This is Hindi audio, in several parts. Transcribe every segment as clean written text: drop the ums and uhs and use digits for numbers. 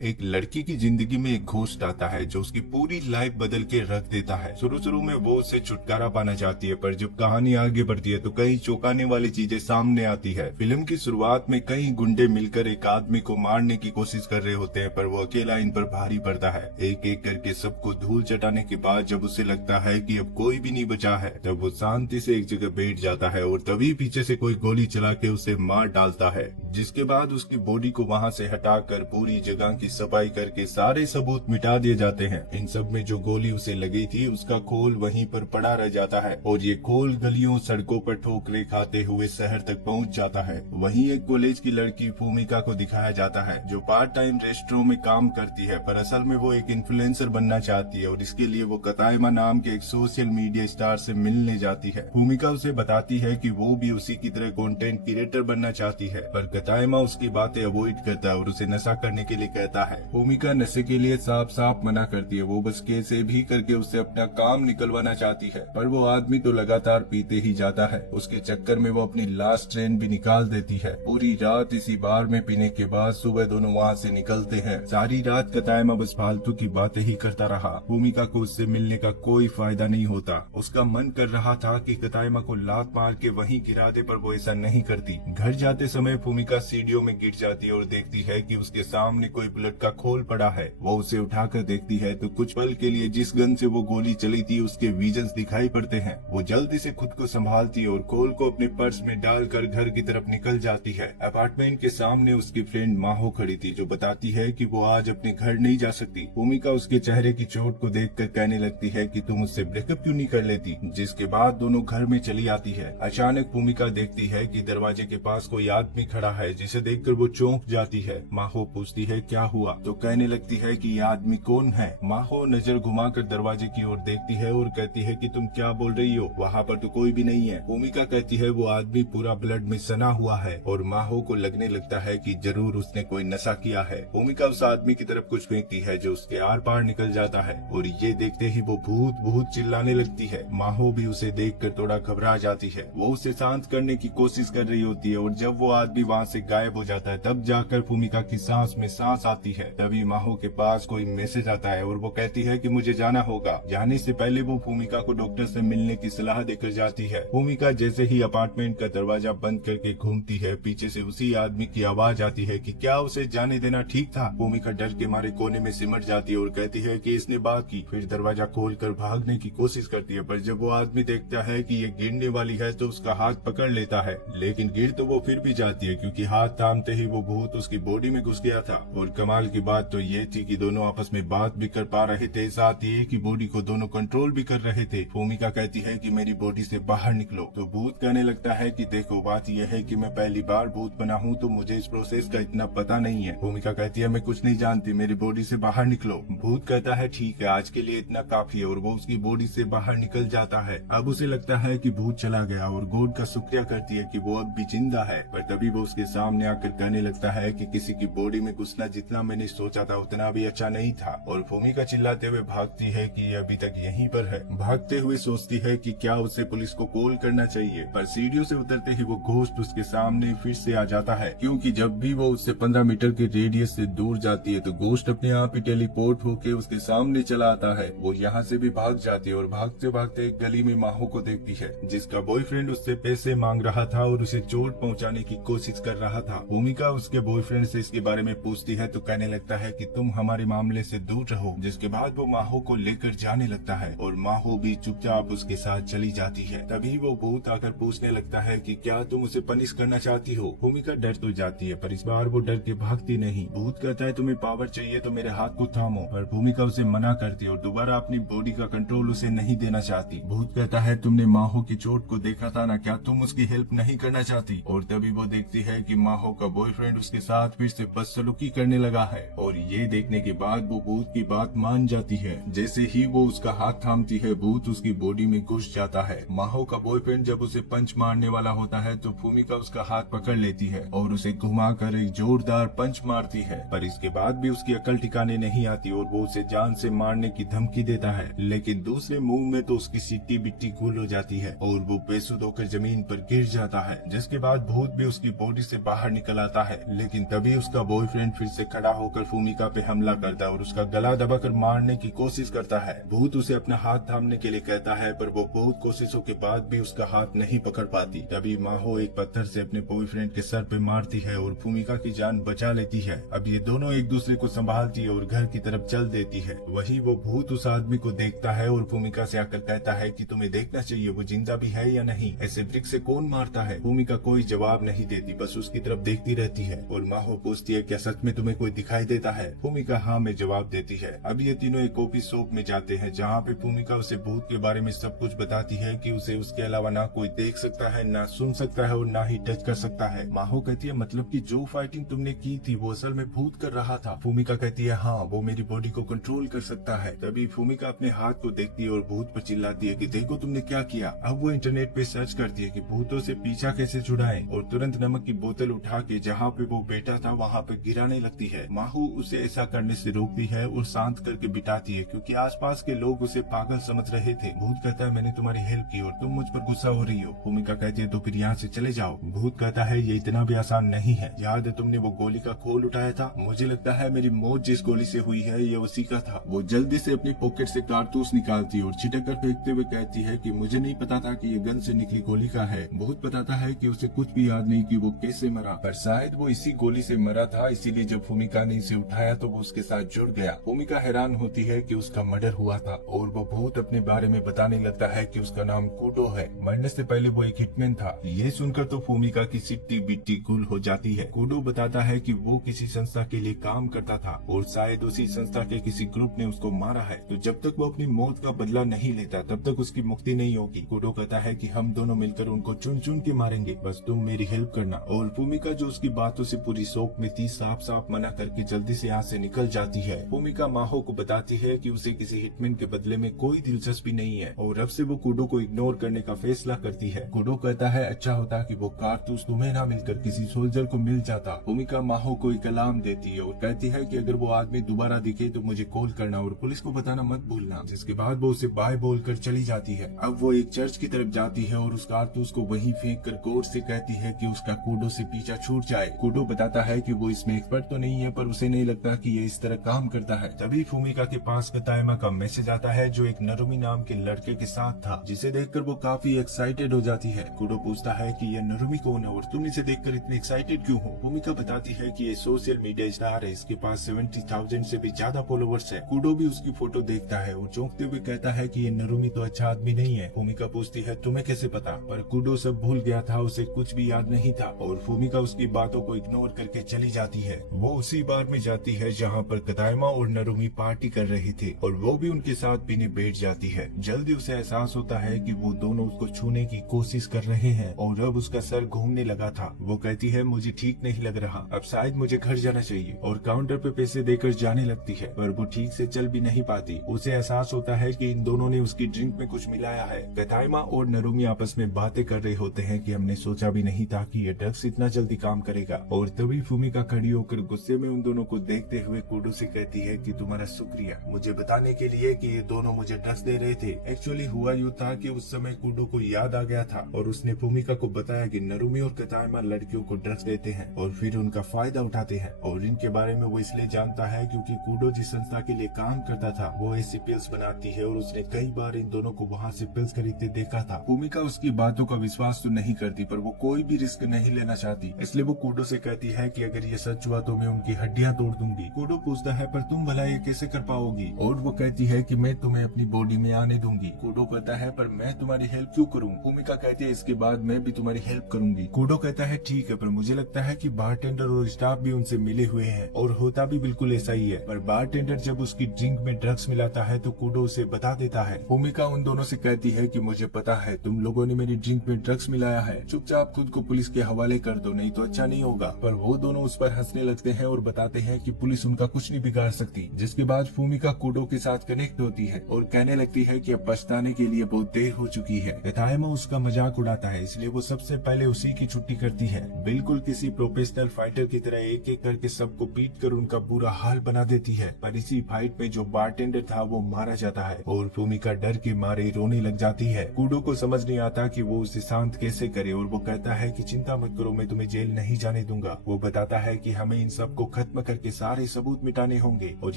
एक लड़की की जिंदगी में एक घोस्ट आता है जो उसकी पूरी लाइफ बदल के रख देता है। शुरू शुरू में वो उससे छुटकारा पाना चाहती है, पर जब कहानी आगे बढ़ती है तो कई चौंकाने वाली चीजें सामने आती है। फिल्म की शुरुआत में कई गुंडे मिलकर एक आदमी को मारने की कोशिश कर रहे होते हैं, पर वो अकेला इन पर भारी पड़ता है। एक एक करके सबको धूल चटाने के बाद जब उसे लगता है कि अब कोई भी नहीं बचा है, तब वो शांति से एक जगह बैठ जाता है और तभी पीछे से कोई गोली चला के उसे मार डालता है। जिसके बाद उसकी बॉडी को वहाँ से हटाकर पूरी जगह की सफाई करके सारे सबूत मिटा दिए जाते हैं। इन सब में जो गोली उसे लगी थी उसका खोल वहीं पर पड़ा रह जाता है और ये खोल गलियों सड़कों पर ठोकरे खाते हुए शहर तक पहुंच जाता है। वहीं एक कॉलेज की लड़की भूमिका को दिखाया जाता है जो पार्ट टाइम रेस्टोरेंट में काम करती है, पर असल में वो एक इन्फ्लुएंसर बनना चाहती है और इसके लिए वो कतायमा नाम के एक सोशल मीडिया स्टार से मिलने जाती है। भूमिका उसे बताती है कि वो भी उसी की तरह कंटेंट क्रिएटर बनना चाहती है, पर कतायमा उसकी बातें अवॉइड करता है और उसे नशा करने के लिए कहता है। भूमिका नशे के लिए साफ साफ मना करती है। वो बस कैसे भी करके उससे अपना काम निकलवाना चाहती है, पर वो आदमी तो लगातार पीते ही जाता है। उसके चक्कर में वो अपनी लास्ट ट्रेन भी निकाल देती है। पूरी रात इसी बार में पीने के बाद सुबह दोनों वहाँ से निकलते हैं। सारी रात कतायमा बस फालतू की बातें ही करता रहा। भूमिका को उससे मिलने का कोई फायदा नहीं होता। उसका मन कर रहा था कि कतायमा को लात मार के वहीं गिरा दे, पर वो ऐसा नहीं करती। घर जाते समय भूमिका सीढ़ियों में गिर जाती है और देखती है कि उसके सामने कोई बुलेट का खोल पड़ा है। वो उसे उठाकर देखती है तो कुछ पल के लिए जिस गन से वो गोली चली थी उसके विजन्स दिखाई पड़ते हैं। वो जल्दी से खुद को संभालती है और खोल को अपने पर्स में डालकर घर की तरफ निकल जाती है। अपार्टमेंट के सामने उसकी फ्रेंड माहो खड़ी थी जो बताती है कि वो आज अपने घर नहीं जा सकती। भूमिका उसके चेहरे की चोट को देखकर कहने लगती है कि तुम उससे ब्रेकअप क्यों नहीं कर लेती, जिसके बाद दोनों घर में चली आती है। अचानक भूमिका देखती है कि दरवाजे के पास कोई आदमी खड़ा है, जिसे देखकर वो चौंक जाती है। माहो पूछती है क्या हुआ, तो कहने लगती है कि ये आदमी कौन है। माहो नजर घुमाकर दरवाजे की ओर देखती है और कहती है कि तुम क्या बोल रही हो, वहाँ पर तो कोई भी नहीं है। भूमिका कहती है वो आदमी पूरा ब्लड में सना हुआ है और माहो को लगने लगता है कि जरूर उसने कोई नशा किया है। भूमिका उस आदमी की तरफ कुछ फेंकती है जो उसके आर पार निकल जाता है और ये देखते ही वो भूत भूत चिल्लाने लगती है। माहो भी उसे देखकर थोड़ा घबरा जाती है। वो उसे शांत करने की कोशिश कर रही होती है और जब वो आदमी वहाँ से गायब हो जाता है तब जाकर भूमिका की सांस में सांस आती है। तभी माहो के पास कोई मैसेज आता है और वो कहती है कि मुझे जाना होगा। जाने से पहले वो भूमिका को डॉक्टर से मिलने की सलाह देकर जाती है। भूमिका जैसे ही अपार्टमेंट का दरवाजा बंद करके घूमती है, पीछे से उसी आदमी की आवाज आती है कि क्या उसे जाने देना ठीक था। भूमिका डर के मारे कोने में सिमट जाती है और कहती है कि इसने बात की। फिर दरवाजा खोलकर भागने की कोशिश करती है, पर जब वो आदमी देखता है कि ये गिरने वाली है तो उसका हाथ पकड़ लेता है, लेकिन गिर तो वो फिर भी जाती है क्योंकि हाथ थामते ही वो भूत उसकी बॉडी में घुस गया था। और कमाल की बात तो ये थी कि दोनों आपस में बात भी कर पा रहे थे, साथ ही की बॉडी को दोनों कंट्रोल भी कर रहे थे। भूमिका कहती है कि मेरी बॉडी से बाहर निकलो, तो भूत कहने लगता है कि देखो बात यह है कि मैं पहली बार भूत बना हूँ तो मुझे इस प्रोसेस का इतना पता नहीं है। भूमिका कहती है मैं कुछ नहीं जानती, मेरी बॉडी से बाहर निकलो। भूत कहता है ठीक है, आज के लिए इतना काफी है और वो उसकी बॉडी से बाहर निकल जाता है। अब उसे लगता है कि भूत चला गया और गॉड का शुक्रिया करती है कि वो अब भी जिंदा है, पर तभी वो उसके सामने आकर कहने लगता है कि किसी की बॉडी में घुसना जितना मैंने सोचा था उतना भी अच्छा नहीं था। और भूमिका चिल्लाते हुए भागती है कि ये अभी तक यहीं पर है। भागते हुए सोचती है कि क्या उसे पुलिस को कॉल करना चाहिए, पर सीढ़ियों से उतरते ही वो घोस्ट उसके सामने फिर से आ जाता है, क्योंकि जब भी वो उससे 15 मीटर के रेडियस से दूर जाती है तो घोस्ट अपने आप ही टेलीपोर्ट होके उसके सामने चला आता है। वो यहाँ से भी भाग जाती है और भागते भागते एक गली में माहो को देखती है जिसका बॉयफ्रेंड उससे पैसे मांग रहा था और उसे चोट पहुँचाने की कोशिश कर रहा था। भूमिका उसके बॉयफ्रेंड से इसके बारे में पूछती है तो कहने लगता है कि तुम हमारे मामले से दूर रहो, जिसके बाद वो माहो को लेकर जाने लगता है और माहो भी चुपचाप उसके साथ चली जाती है। तभी वो भूत आकर पूछने लगता है कि क्या तुम उसे पनिश करना चाहती हो। भूमिका डर तो जाती है पर इस बार वो डर के भागती नहीं। भूत कहता है तुम्हें पावर चाहिए तो मेरे हाथ को थामो, पर भूमिका उसे मना करती है और दोबारा अपनी बॉडी का कंट्रोल उसे नहीं देना चाहती। भूत कहता है तुमने माहो की चोट को देखा था ना, क्या तुम उसकी हेल्प नहीं करना चाहती। और तभी वो देखती है कि माहो का बॉयफ्रेंड उसके साथ फिर से बदसलूकी करने लगा है और ये देखने के बाद वो भूत की बात मान जाती है। जैसे ही वो उसका हाथ थामती है भूत उसकी बॉडी में घुस जाता है। माहो का बॉयफ्रेंड जब उसे पंच मारने वाला होता है तो भूमिका उसका हाथ पकड़ लेती है और उसे घुमाकर एक जोरदार पंच मारती है, पर इसके बाद भी उसकी अकल ठिकाने नहीं आती और वो उसे जान से मारने की धमकी देता है। लेकिन दूसरे मुंह में तो उसकी सिट्टी बिट्टी गुल हो जाती है और वो बेसुध होकर जमीन पर गिर जाता है, जिसके बाद भूत भी उसकी बॉडी से बाहर निकल आता है। लेकिन तभी उसका बॉयफ्रेंड फिर से खड़ा खड़ा होकर फूमिका पे हमला करता है और उसका गला दबाकर मारने की कोशिश करता है। भूत उसे अपना हाथ थामने के लिए कहता है, पर वो बहुत कोशिशों के बाद भी उसका हाथ नहीं पकड़ पाती। तभी माहो एक पत्थर से अपने बॉयफ्रेंड के सर पे मारती है और फूमिका की जान बचा लेती है। अब ये दोनों एक दूसरे को संभालती है और घर की तरफ चल देती है। वही वो भूत उस आदमी को देखता है और फूमिका से आकर कहता है कि तुम्हें देखना चाहिए वो जिंदा भी है या नहीं, ऐसे वृक्ष से कौन मारता है। फूमिका कोई जवाब नहीं देती, बस उसकी तरफ देखती रहती है और माहो पूछती है, क्या सच में तुम्हें कोई दिखाई देता है? फूमिका हाँ में जवाब देती है। अब ये तीनों एक कॉफी शॉप में जाते हैं जहाँ पे फूमिका उसे भूत के बारे में सब कुछ बताती है कि उसे उसके अलावा ना कोई देख सकता है, ना सुन सकता है और ना ही टच कर सकता है। माहो कहती है, मतलब कि जो फाइटिंग तुमने की थी वो असल में भूत कर रहा था? फूमिका कहती है, हाँ, वो मेरी बॉडी को कंट्रोल कर सकता है। तभी फूमिका अपने हाथ को देखती है और भूत पर चिल्लाती है कि देखो तुमने क्या किया। अब वो इंटरनेट पे सर्च करती है कि भूतों से पीछा कैसे छुड़ाएं और तुरंत नमक की बोतल उठा के जहाँ पे वो बैठा था वहाँ पे गिराने लगती है। माहू उसे ऐसा करने से रोकती है और शांत करके बिठाती है क्योंकि आसपास के लोग उसे पागल समझ रहे थे। भूत कहता है, मैंने तुम्हारी हेल्प की और तुम मुझ पर गुस्सा हो रही हो। भूमिका कहती है, तो फिर यहाँ से चले जाओ। भूत कहता है, ये इतना भी आसान नहीं है। याद है तुमने वो गोली का खोल उठाया था? मुझे लगता है मेरी मौत जिस गोली से हुई है ये उसी का था। वो जल्दी से अपनी पॉकेट से कारतूस निकालती और छिटक कर फेंकते हुए कहती है कि मुझे नहीं पता था कि ये गन से निकली गोली का है। भूत बताता है कि उसे कुछ भी याद नहीं कि वो कैसे मरा, पर शायद वो इसी गोली से मरा था, इसीलिए जब भूमिका ने इसे उठाया तो वो उसके साथ जुड़ गया। भूमिका हैरान होती है कि उसका मर्डर हुआ था और वो भूत अपने बारे में बताने लगता है कि उसका नाम कूडो है। मरने से पहले वो एक हिटमैन था। ये सुनकर तो भूमिका की सिट्टी बिट्टी गुल हो जाती है। कूडो बताता है कि वो किसी संस्था के लिए काम करता था और शायद उसी संस्था के किसी ग्रुप ने उसको मारा है, तो जब तक वो अपनी मौत का बदला नहीं लेता तब तक उसकी मुक्ति नहीं होगी। कूडो कहता है कि हम दोनों मिलकर उनको चुन चुन के मारेंगे, बस तुम मेरी हेल्प करना। और भूमिका जो उसकी बातों से पूरी शौक में थी साफ साफ मना करके जल्दी से यहाँ से निकल जाती है। भूमिका माहो को बताती है कि उसे किसी हिटमैन के बदले में कोई दिलचस्पी नहीं है और अब से वो कूडो को इग्नोर करने का फैसला करती है। कूडो कहता है, अच्छा होता कि वो कारतूस तुम्हें ना मिलकर किसी सोल्जर को मिल जाता। भूमिका माहो को एक अलार्म देती है और कहती है कि अगर वो आदमी दोबारा दिखे तो मुझे कॉल करना और पुलिस को बताना मत भूलना। जिसके बाद वो उसे बाय बोलकर चली जाती है। अब वो एक चर्च की तरफ जाती है और उस कारतूस को वहीं फेंक कर गौर से कहती है कि उसका कूडो से पीछा छूट जाए। कूडो बताता है कि वो इसमें एक्सपर्ट तो नहीं है, पर उसे नहीं लगता कि ये इस तरह काम करता है। तभी फूमिका के पास कतायमा का मैसेज आता है जो एक नरुमी नाम के लड़के के साथ था, जिसे देखकर वो काफी एक्साइटेड हो जाती है। कूडो पूछता है कि ये नरुमी कौन है और तुम इसे देखकर इतनी एक्साइटेड क्यों हो? भूमिका बताती है कि ये सोशल मीडिया स्टार है, इसके पास 70,000 से भी ज्यादा फॉलोवर्स है। कूडो भी उसकी फोटो देखता है और चौंकते हुए कहता है कि ये नरुमी तो अच्छा आदमी नहीं है। भूमिका पूछती है, तुम्हें कैसे पता? पर कूडो सब भूल गया था, उसे कुछ भी याद नहीं था और भूमिका उसकी बातों को इग्नोर करके चली जाती है। वो उसी बार में जाती है जहाँ पर कतायमा और नरुमी पार्टी कर रहे थे और वो भी उनके साथ पीने बैठ जाती है। जल्दी उसे एहसास होता है कि वो दोनों उसको छूने की कोशिश कर रहे हैं और अब उसका सर घूमने लगा था। वो कहती है, मुझे ठीक नहीं लग रहा, अब शायद मुझे घर जाना चाहिए और काउंटर पे पैसे देकर जाने लगती है, पर वो ठीक से चल भी नहीं पाती। उसे एहसास होता है कि इन दोनों ने उसकी ड्रिंक में कुछ मिलाया है। कतायमा और नरुमी आपस में बातें कर रहे होते हैं कि हमने सोचा भी नहीं था कि ये ड्रग्स इतना जल्दी काम करेगा। और तभी भूमिका खड़ी होकर गुस्से में उन दोनों को देखते हुए कूडो से कहती है कि तुम्हारा शुक्रिया मुझे बताने के लिए कि ये दोनों मुझे ड्रग्स दे रहे थे। एक्चुअली हुआ यूँ था कि उस समय कूडो को याद आ गया था और उसने भूमिका को बताया कि नरुमी और कतायमा लड़कियों को ड्रग्स देते हैं और फिर उनका फायदा उठाते हैं और इनके बारे में वो इसलिए जानता है क्योंकि कूडो जिस संस्था के लिए काम करता था वो ऐसी पिल्स बनाती है और उसने कई बार इन दोनों को वहाँ से पिल्स खरीदते देखा था। भूमिका उसकी बातों का विश्वास तो नहीं करती, पर वो कोई भी रिस्क नहीं लेना चाहती, इसलिए वो कूडो से कहती है कि अगर ये सच हुआ तो मैं उनकी हड्डियां तोड़ दूंगी। कूडो पूछता है, पर तुम भला ये कैसे कर पाओगी? और वो कहती है कि मैं तुम्हें अपनी बॉडी में आने दूंगी। कूडो कहता है, पर मैं तुम्हारी हेल्प क्यों करूँ? भूमिका कहती है, इसके बाद मैं भी तुम्हारी हेल्प करूंगी। कूडो कहता है, ठीक है, पर मुझे लगता है कि बारटेंडर और स्टाफ भी उनसे मिले हुए हैं और होता भी बिल्कुल ऐसा ही है। पर बारटेंडर जब उसकी ड्रिंक में ड्रग्स मिलाता है तो कूडो उसे बता देता है। भूमिका उन दोनों से कहती है कि मुझे पता है तुम लोगों ने मेरी ड्रिंक में ड्रग्स मिलाया है, चुपचाप खुद को पुलिस के हवाले कर दो, नहीं तो अच्छा नहीं होगा। पर वो दोनों उस पर हंसने लगते हैं और बताते हैं कि पुलिस उनका कुछ नहीं बिगाड़ सकती। जिसके बाद भूमिका कूडो के साथ कनेक्ट होती है और कहने लगती है कि अब पछताने के लिए बहुत देर हो चुकी है। कतायमा उसका मजाक उड़ाता है, इसलिए वो सबसे पहले उसी की छुट्टी करती है। बिल्कुल किसी प्रोफेशनल फाइटर की तरह एक एक करके सबको पीट कर उनका बुरा हाल बना देती है। पर इसी फाइट में जो बारटेंडर था वो मारा जाता है और भूमिका डर के मारे रोने लग जाती है। कूडो को समझ नहीं आता कि वो उसे शांत कैसे करे और वो कहता है कि चिंता मत करो, मैं तुम्हें जेल नहीं जाने दूंगा। वो बताता है कि हमें इन सबको खत्म करके सारे सबूत मिटाने होंगे। और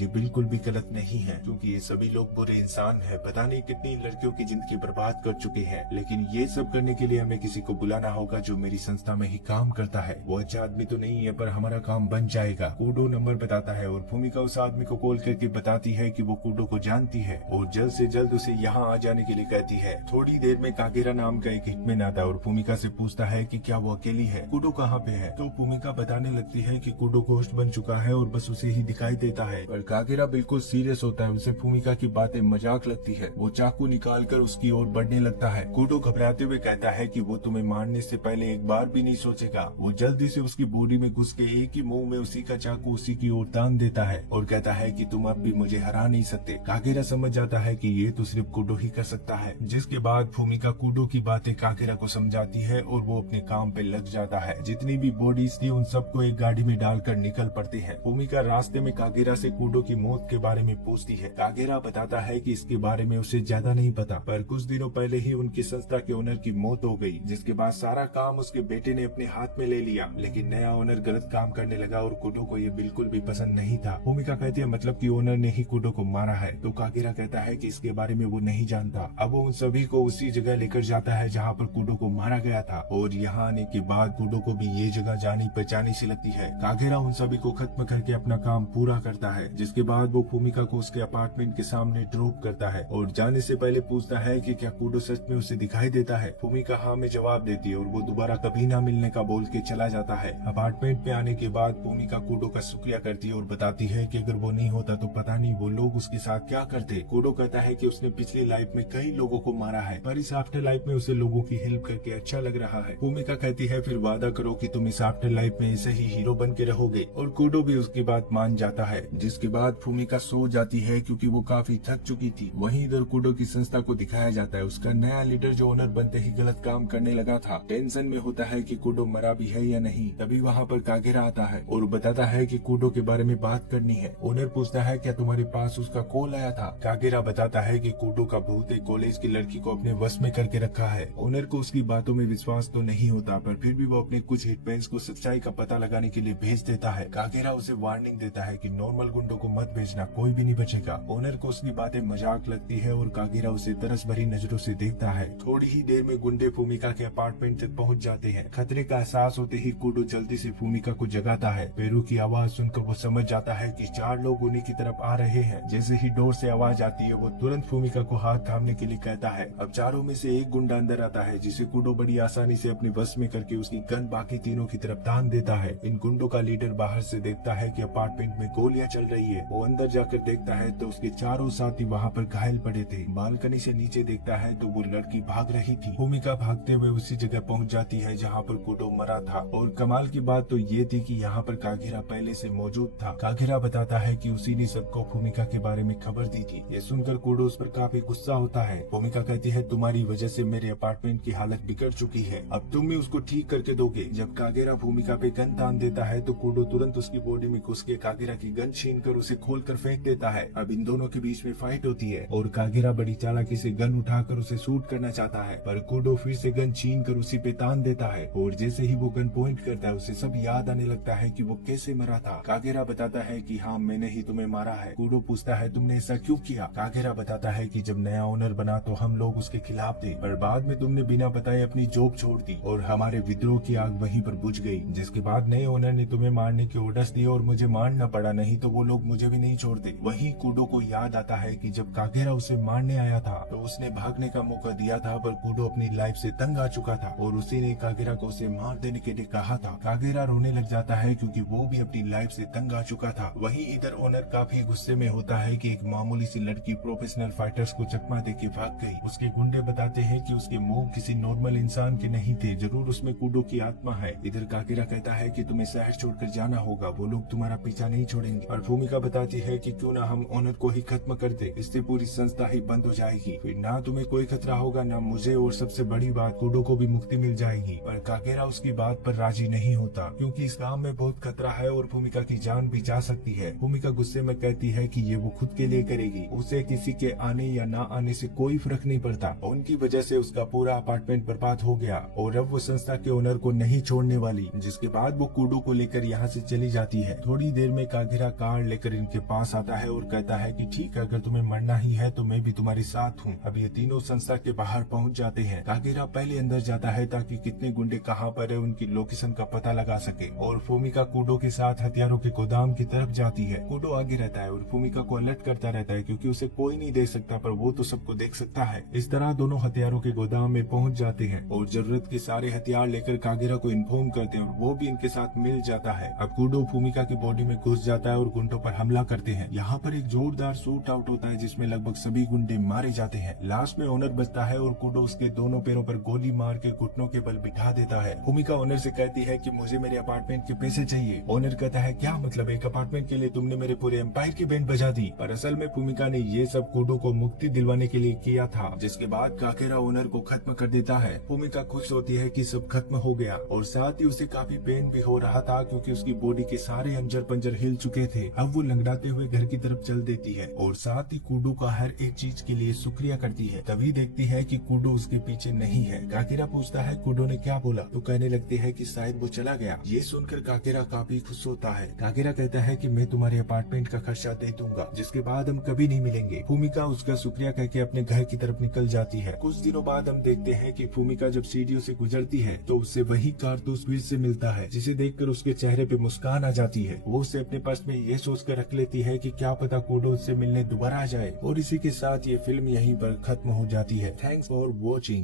ये बिल्कुल भी गलत नहीं है, क्योंकि ये सभी लोग बुरे इंसान हैं। पता नहीं कितनी लड़कियों की जिंदगी बर्बाद कर चुके हैं, लेकिन ये सब करने के लिए हमें किसी को बुलाना होगा जो मेरी संस्था में ही काम करता है। वो अच्छा आदमी तो नहीं है, पर हमारा काम बन जाएगा। कूडो नंबर बताता है और भूमिका उस आदमी को कॉल करके बताती है कि वो कूडो को जानती है और जल्द से जल्द उसे यहाँ आ जाने के लिए कहती है। थोड़ी देर में कागेरा नाम का एक हिटमैन आता है और भूमिका से पूछता है कि क्या वो अकेली है, कूडो कहाँ पे है। तो भूमिका बताने लगती है कि कूडो घोस्ट बन चुका है और बस उसे ही दिखाई देता है। पर कागेरा बिल्कुल सीरियस होता है, उसे भूमिका की बातें मजाक लगती है। वो चाकू निकाल कर उसकी ओर बढ़ने लगता है। कूडो घबराते हुए कहता है कि वो तुम्हें मारने से पहले एक बार भी नहीं सोचेगा। वो जल्दी से उसकी बॉडी में घुस के एक ही मुंह में उसी का चाकू उसी की ओर तान देता है और कहता है कि तुम अब भी मुझे हरा नहीं सकते। कागेरा समझ जाता है कि ये तो सिर्फ कूडो ही कर सकता है, जिसके बाद भूमिका कूडो की बातें कागेरा को समझाती है और वो अपने काम पे लग जाता है। जितनी भी बॉडीज थी उन सबको एक गाड़ी में डालकर निकल पड़ते हैं। भूमिका रास्ते में कागेरा से कूडो की मौत के बारे में पूछती है। कागेरा बताता है कि इसके बारे में उसे ज्यादा नहीं पता, पर कुछ दिनों पहले ही उनकी संस्था के ओनर की मौत हो गई, जिसके बाद सारा काम उसके बेटे ने अपने हाथ में ले लिया। लेकिन नया ओनर गलत काम करने लगा और कूडो को ये बिल्कुल भी पसंद नहीं था। भूमिका कहती है मतलब कि ओनर ने ही कूडो को मारा है। तो कागेरा कहता है कि इसके बारे में वो नहीं जानता। अब वो उन सभी को उसी जगह लेकर जाता है जहाँ पर कूडो को मारा गया था और यहाँ आने के बाद कूडो को भी ये जगह जानी पहचानी सी लगती है। कागेरा उन सभी को खत्म करके अपना काम पूरा करता है, जिसके बाद वो भूमिका को उसके अपार्टमेंट के सामने ड्रॉप करता है और जाने से पहले पूछता है कि क्या कूडो सच में उसे दिखाई देता है। भूमिका हाँ में जवाब देती है और वो दोबारा कभी ना मिलने का बोल के चला जाता है। अपार्टमेंट में आने के बाद भूमिका कूडो का शुक्रिया करती है और बताती है कि अगर वो नहीं होता तो पता नहीं वो लोग उसके साथ क्या करते। कूडो कहता है कि उसने पिछली लाइफ में कई लोगों को मारा है, पर इस आफ्टर लाइफ में उसे लोगों की हेल्प करके अच्छा लग रहा है। भूमिका कहती है फिर वादा करो कि तुम इस आफ्टर लाइफ में ऐसे ही हीरो बन के रहोगे और कूडो भी उसकी बात मान जाता है। जिसके बाद भूमिका सो जाती है क्योंकि वो काफी थक चुकी थी। वहीं इधर कूडो की संस्था को दिखाया जाता है। उसका नया लीडर जो ओनर बनते ही गलत काम करने लगा था, टेंशन में होता है कि कूडो मरा भी है या नहीं। तभी वहाँ पर कागेरा आता है और बताता है कि कूडो के बारे में बात करनी है। ओनर पूछता है क्या तुम्हारे पास उसका कॉल आया था। कागेरा बताता है कि कूडो का भूत एक कॉलेज की लड़की को अपने वश में करके रखा है। ओनर को उसकी बातों में विश्वास तो नहीं होता, पर फिर भी वो अपने कुछ हिटमैन्स को सच्चाई का पता लगाने के लिए भेज देता है। कागेरा उसे वार्निंग देता है कि नॉर्मल गुंडों को मत भेजना, कोई भी नहीं बचेगा। ओनर को उसकी बातें मजाक लगती है और कागेरा उसे तरस भरी नजरों से देखता है। थोड़ी ही देर में गुंडे भूमिका के अपार्टमेंट तक पहुंच जाते हैं। खतरे का एहसास होते ही कूडो जल्दी से भूमिका को जगाता है। पेरू की आवाज सुनकर वो समझ जाता है कि 4 लोग उन्हीं की तरफ आ रहे हैं। जैसे ही डोर से आवाज आती है वो तुरंत भूमिका को हाथ थामने के लिए कहता है। अब चारों में से एक गुंडा अंदर आता है, जिसे कूडो बड़ी आसानी से अपने बस में करके उसकी गन बाकी तीनों की तरफ तान देता है। इन गुंडों का लीडर बाहर से देखता है कि अपार्टमेंट में गोलियां चल रही है। वो अंदर जाकर देखता है तो उसके चारों साथी वहाँ पर घायल पड़े थे। बालकनी से नीचे देखता है तो वो लड़की भाग रही थी। भूमिका भागते हुए उसी जगह पहुँच जाती है जहाँ पर कूडो मरा था। और कमाल की बात तो ये थी कि यहाँ पर कागेरा पहले से मौजूद था। कागेरा बताता है कि उसी ने सबको भूमिका के बारे में खबर दी थी। ये सुनकर कूडो उस पर काफी गुस्सा होता है। भूमिका कहती है तुम्हारी वजह से मेरे अपार्टमेंट की हालत बिगड़ चुकी है, अब तुम ही उसको ठीक करके दोगे। जब कागेरा भूमिका पे गन तान देता है तो कूडो तुरंत उसकी बॉडी में घुस के कागेरा की गन छीन कर उसे खोल कर फेंक देता है। अब इन दोनों के बीच में फाइट होती है और कागेरा बड़ी चालाकी से गन उठाकर उसे शूट करना चाहता है, पर कूडो फिर से गन छीन कर उसी पे तान देता है। और जैसे ही वो गन पॉइंट करता है उसे सब याद आने लगता है कि वो कैसे मरा था। कागेरा बताता है कि हाँ मैंने ही तुम्हें मारा है। कूडो पूछता है तुमने ऐसा क्यों किया। कागेरा बताता है कि जब नया ओनर बना तो हम लोग उसके खिलाफ थे, पर बाद में तुमने बिना बताए अपनी जॉब छोड़ दी और हमारे विद्रोह की आग वहीं पर बुझ गई। जिसके बाद नए ओनर ने तुम्हें मारने के ऑर्डर्स दिए और मुझे मारना पड़ा, नहीं तो वो लोग मुझे भी नहीं छोड़ते। वहीं कूडो को याद आता है कि जब कागेरा उसे मारने आया था तो उसने भागने का मौका दिया था, पर कूडो अपनी लाइफ से तंग आ चुका था और उसी ने कागेरा को उसे मार देने के लिए कहा था। कागेरा रोने लग जाता है क्योंकि वो भी अपनी लाइफ से तंग आ चुका था। वहीं इधर ओनर काफी गुस्से में होता है कि एक मामूली सी लड़की प्रोफेशनल फाइटर्स को चकमा देके भाग गई। उसके गुंडे बताते हैं कि उसके मुंह किसी नॉर्मल इंसान के नहीं थे, जरूर उसमें कूडो की आत्मा है। इधर कागेरा कहता है कि तुम्हें शहर छोड़कर जाना होगा, वो लोग तुम्हारा पीछा नहीं छोड़ेंगे। और भूमिका बताती है कि क्यों ना हम ओनर को ही खत्म कर दे, इससे पूरी संस्था ही बंद हो जाएगी, फिर ना तुम्हें कोई खतरा होगा ना मुझे, और सबसे बड़ी बात कूडो को भी मुक्ति मिल जाएगी। पर कागेरा उसकी बात पर राजी नहीं होता क्योंकि इस काम में बहुत खतरा है और भूमिका की जान भी जा सकती है। भूमिका गुस्से में कहती है कि ये वो खुद के लिए करेगी, उसे किसी के आने या ना आने से कोई फर्क नहीं पड़ता। उनकी वजह से उसका पूरा अपार्टमेंट बर्बाद हो गया और अब वो संस्था के ओनर को नहीं छोड़ने वाली। जिसके बाद वो कूडो को लेकर यहाँ से चली जाती है। थोड़ी देर में कागेरा कार लेकर इनके पास आता है और कहता है कि ठीक है, अगर तुम्हें मरना ही है तो मैं भी तुम्हारे साथ हूँ। अब ये तीनों संस्था के बाहर पहुँच जाते हैं। कागेरा पहले अंदर जाता है ताकि कितने गुंडे कहाँ पर है उनकी लोकेशन का पता लगा सके, और फूमिका कूडो के साथ हथियारों के गोदाम की तरफ जाती है। कूडो आगे रहता है और फूमिका को अलर्ट करता रहता है क्योंकि उसे कोई नहीं देख सकता पर वो तो सबको देख सकता है। इस तरह दोनों हथियारों के गोदाम में पहुंच जाते हैं और जरूरत के सारे हथियार लेकर कागेरा को इन्फॉर्म करते हैं और वो भी इनके साथ मिल जाता है। अब कूडो फूमिका की बॉडी में घुस जाता है और गुंडों पर हमला करते हैं। यहाँ पर एक जोरदार शूट आउट होता है जिसमें लगभग सभी गुंडे मारे जाते हैं। लास्ट में ओनर बचता है और कूडो उसके दोनों पैरों पर गोली मार के घुटनों के बल बिठा देता है। फूमिका ओनर से कहती है कि मुझे मेरे अपार्टमेंट के पैसे चाहिए। ओनर कहता है क्या मतलब, एक अपार्टमेंट के लिए तुमने मेरे पूरे एम्पायर की बैंड बजा दी। पर असल में फूमिका ने ये सब कूडो को मुक्ति दिलवाने के लिए किया था, जिसके बाद कागेरा ओनर को खत्म कर देता है। फूमिका खुश होती है कि सब खत्म हो गया और साथ ही उसे काफी पेन भी हो रहा था क्योंकि उसकी बॉडी के सारे अंजर पंजर हिल चुके थे। अब वो लंगड़ाते हुए घर की तरफ चल देती है और साथ ही कूडो का हर एक चीज के लिए शुक्रिया करती है। तभी देखती है कि कूडो उसके पीछे नहीं है। कागेरा पूछता है कूडो ने क्या बोला, तो कहने लगती है कि शायद वो चला गया। ये सुनकर कागेरा काफी खुश होता है। कागेरा कहता है कि मैं तुम्हारे अपार्टमेंट का खर्चा दे दूंगा, जिसके बाद हम कभी नहीं मिलेंगे। फूमिका उसका शुक्रिया करके अपने घर की तरफ निकल जाती है। कुछ दिनों बाद हम देखते हैं कि फूमिका जब सीढ़ियों से गुजरती है तो उससे वही कारतूस फिर से मिलता है, जिसे देखकर उसके चेहरे पे मुस्कान आ जाती है। वो उसे अपने पर्स में ये सोच कर रख लेती है कि क्या पता कूडो उससे मिलने दोबारा आ जाए। और इसी के साथ ये फिल्म यहीं पर खत्म हो जाती है। Thanks for watching.